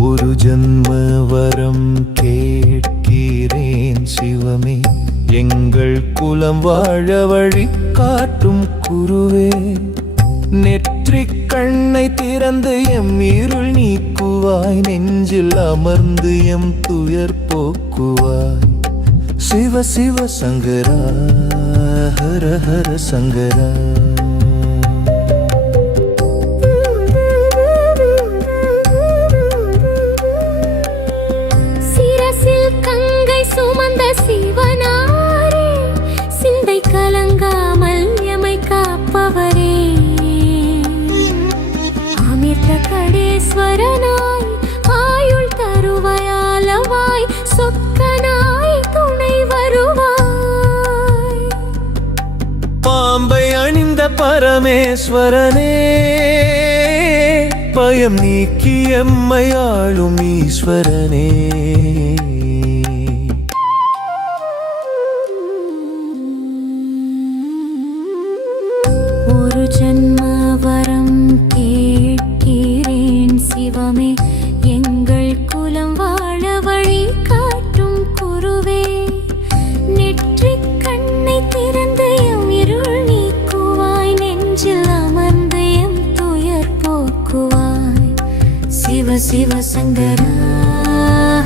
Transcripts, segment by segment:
ஒரு ஜன்ம வரம் கேட்கிறேன் சிவமே. எங்கள் குலம் வாழ வழி காட்டும் குருவே. நெற்றி கண்ணை திறந்து எம் இருள் நீக்குவாய். நெஞ்சில் அமர்ந்து எம் துயர் போக்குவாய். சிவ சிவ சங்கரா ஹர ஹர சங்கரா. கடேஸ்வரனாய் ஆயுள் தருவயாலவாய் சொக்கனாய் துணை வருவாய். பாம்பை அணிந்த பரமேஸ்வரனே பயம் நீக்கி ஈஸ்வரனே. சிவ சிவ சங்கரா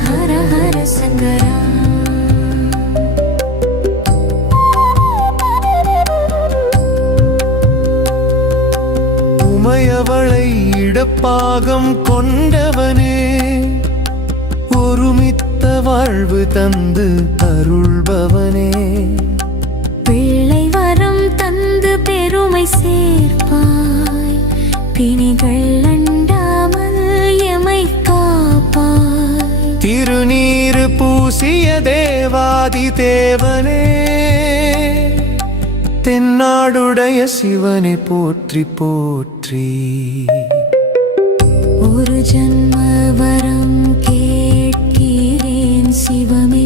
ஹர ஹர சங்கரா. உமையவளை இடப்பாகம் கொண்டவனே ஒருமித்த வாழ்வு தந்து அருள்பவனே. பிள்ளை வரம் தந்து பெருமை சேர்ப்பாய் பூசிய தேவாதி தேவனே தென்னாடுடைய சிவனை போற்றி போற்றி. ஒரு ஜன்ம வரம் கேட்கிறேன் சிவமே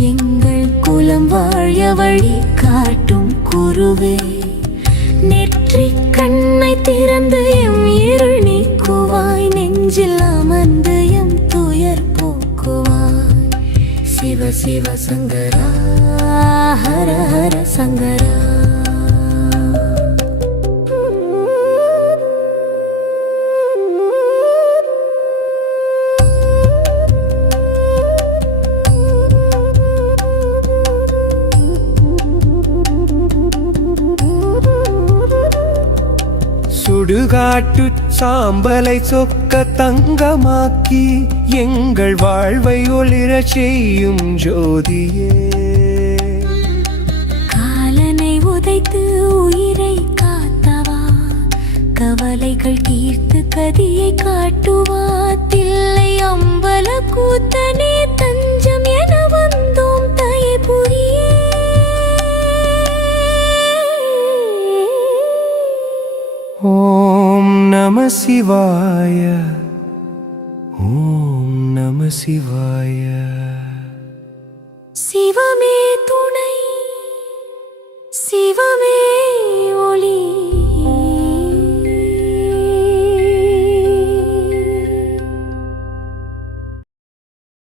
எங்கள் குலம் வாழ வழி காட்டும் குருவே. நெற்றி கண்ணை திறந்து எம் இருள் நீக்குவாய் நெஞ்சில் அமர்ந்து சிவ சிவ சங்கரா சுடுகாட்டு சாம்பலை சொக்க தங்கமாக்கி எங்கள் வாழ்வை ஒளிர செய்யும் ஜோதியே. காலனை உதைத்து உயிரை காத்தவா? கவலைகள் தீர்த்து கதியை காட்டுவா? தில்லை அம்பல கூத்தனே ॐ नम शिवाय। ॐ नम शिवाय।